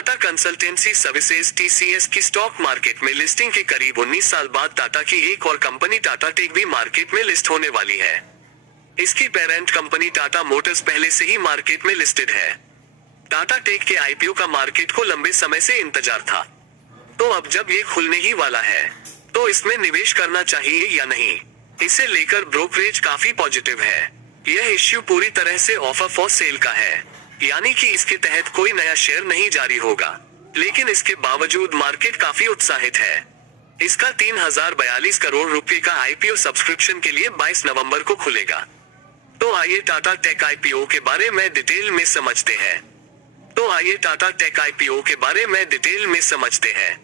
Tata consultancy services (TCS) की stock market में listing के करीब 19 साल बाद टाटा की एक और कंपनी टाटा टेक भी मार्केट में लिस्ट होने वाली है। इसकी पेरेंट कंपनी टाटा मोटर्स पहले से ही मार्केट में लिस्टेड है। टाटा टेक के IPO का मार्केट को लंबे समय से इंतजार था, तो अब जब ये खुलने ही वाला है तो इसमें निवेश करना चाहिए या नहीं, इसे लेकर ब्रोकरेज काफी पॉजिटिव है। यह इश्यू पूरी तरह से ऑफर फॉर सेल का है, यानी कि इसके तहत कोई नया शेयर नहीं जारी होगा, लेकिन इसके बावजूद मार्केट काफी उत्साहित है। इसका 3042 करोड़ रुपए का IPO सब्सक्रिप्शन के लिए 22 नवंबर को खुलेगा। तो आइए टाटा टेक IPO के बारे में डिटेल में समझते हैं।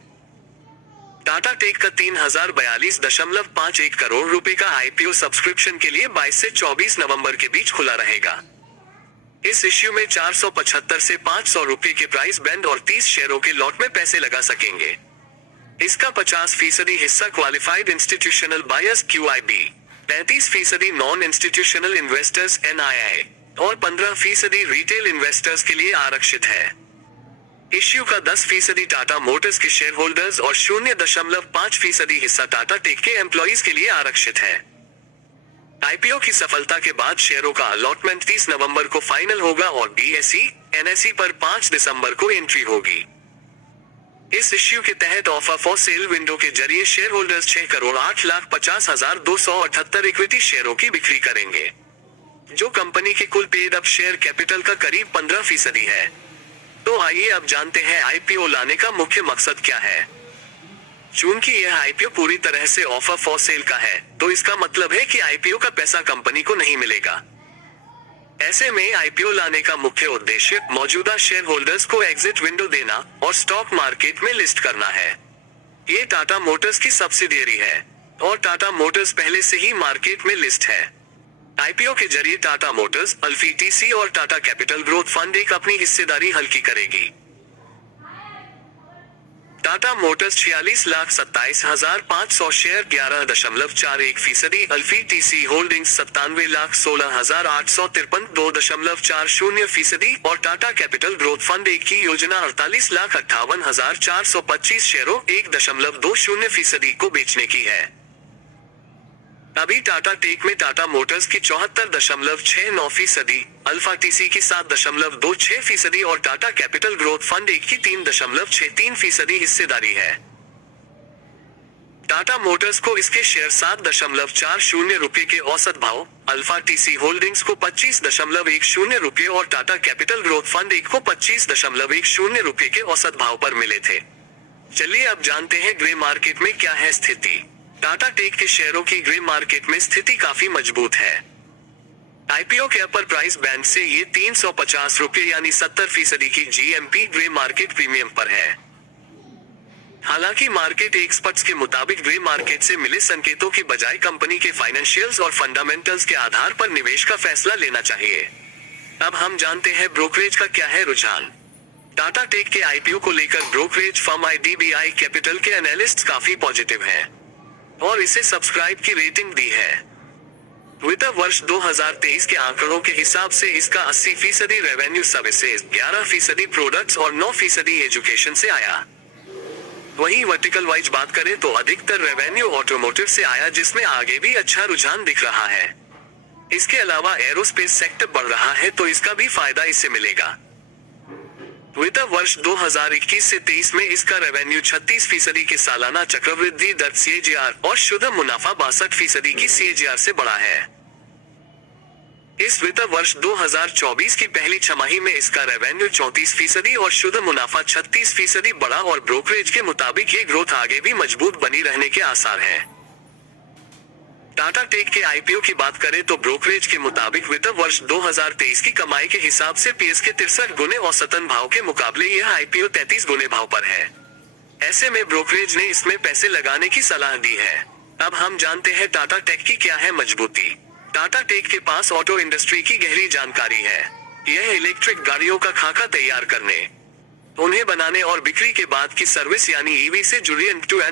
टाटा टेक का 3042.51 करोड़ रुपए का IPO सब्सक्रिप्शन के लिए 22 से 24 नवंबर के बीच खुला रहेगा। इस इश्यू में 475 से 500 रुपए के प्राइस बैंड और 30 शेयरों के लॉट में पैसे लगा सकेंगे। इसका 50% हिस्सा qualified institutional buyers QIB, 35% non institutional investors NII और 15% रिटेल इन्वेस्टर्स के लिए आरक्षित है। इश्यू का 10% टाटा मोटर्स के शेयर होल्डर्स और 0.5% हिस्सा टाटा टेक के एम्प्लॉइज के लिए आरक्षित है। IPO की सफलता के बाद शेयरों का अलॉटमेंट 30 नवंबर को फाइनल होगा और BSE, NSE पर 5 दिसंबर को एंट्री होगी। इस इश्यू के तहत ऑफर फॉर सेल विंडो के जरिए शेयर होल्डर्स 6,08,50,278 इक्विटी शेयरों की बिक्री करेंगे, जो कंपनी के कुल पेड अप शेयर कैपिटल का करीब 15% है। तो आइए अब जानते हैं IPO लाने का मुख्य मकसद क्या है। चूंकि यह IPO पूरी तरह से ऑफर फॉर सेल का है, तो इसका मतलब है कि IPO का पैसा कंपनी को नहीं मिलेगा। ऐसे में IPO लाने का मुख्य उद्देश्य मौजूदा शेयर होल्डर्स को एग्जिट विंडो देना और स्टॉक मार्केट में लिस्ट करना है। ये टाटा मोटर्स की सब्सिडियरी है और टाटा मोटर्स पहले से ही मार्केट में लिस्ट है। IPO के जरिए टाटा मोटर्स, अल्फी TC और टाटा कैपिटल ग्रोथ फंड एक अपनी हिस्सेदारी हल्की करेगी। Tata Motors 46,27,500 share 11.41%, अल्फी TC holdings 97,16,853 2.40% और टाटा कैपिटल ग्रोथ फंड एक की योजना 48,58,425 शेयरों 1.20% को बेचने की है। अभी टाटा टेक में टाटा मोटर्स की 74.69%, अल्फा TC की 7.26% और टाटा कैपिटल ग्रोथ फंड एक की 3.63% हिस्सेदारी है। टाटा मोटर्स को इसके शेयर 7.40 रुपए के औसत भाव, अल्फा TC होल्डिंग्स को 25.10 रुपए और टाटा कैपिटल ग्रोथ फंड एक को 25.10 रुपए के औसत भाव पर मिले थे। चलिए अब जानते हैं ग्रे मार्केट में क्या है स्थिति। टाटा टेक के शेयरों की ग्रे मार्केट में स्थिति काफी मजबूत है। IPO के अपर प्राइस बैंड से ये 350 रुपए यानी 70% की GMP ग्रे मार्केट प्रीमियम पर है। हालांकि मार्केट एक्सपर्ट्स के मुताबिक ग्रे मार्केट से मिले संकेतों की बजाय कंपनी के फाइनेंशियल्स और फंडामेंटल्स के आधार पर निवेश का फैसला लेना चाहिए। अब हम जानते हैं ब्रोकरेज का क्या है रुझान। टाटा टेक के IPO को लेकर ब्रोकरेज फर्म IDBI कैपिटल के एनालिस्ट्स काफी पॉजिटिव हैं और इसे सब्सक्राइब की रेटिंग दी है। वित्त वर्ष 2023 के आंकड़ों के हिसाब से इसका 80% रेवेन्यू सर्विसेज, 11% प्रोडक्ट्स और 9% एजुकेशन से आया। वहीं वर्टिकल वाइज बात करें तो अधिकतर रेवेन्यू ऑटोमोटिव से आया, जिसमें आगे भी अच्छा रुझान दिख रहा है। इसके अलावा एरोस्पेस सेक्टर बढ़ रहा है, तो इसका भी फायदा इससे मिलेगा। वित्त वर्ष 2021 से 23 में इसका रेवेन्यू 36% के सालाना चक्रवृद्धि दर CAGR और शुद्ध मुनाफा 62% की CAGR से बढ़ा है। इस वित्त वर्ष 2024 की पहली छमाही में इसका रेवेन्यू 34% और शुद्ध मुनाफा 36% बढ़ा और ब्रोकरेज के मुताबिक ये ग्रोथ आगे भी मजबूत बनी रहने के आसार हैं। टाटा टेक के IPO की बात करें तो ब्रोकरेज के मुताबिक वित्त वर्ष 2023 की कमाई के हिसाब से PS के 63 गुने औसतन भाव के मुकाबले यह IPO 33 गुने भाव पर है। ऐसे में ब्रोकरेज ने इसमें पैसे लगाने की सलाह दी है। अब हम जानते हैं टाटा टेक की क्या है मजबूती। टाटा टेक के पास ऑटो इंडस्ट्री की गहरी जानकारी है। यह इलेक्ट्रिक गाड़ियों का खाका तैयार करने, उन्हें बनाने और बिक्री के बाद की सर्विस यानी EV से जुड़ी एंड टू एंड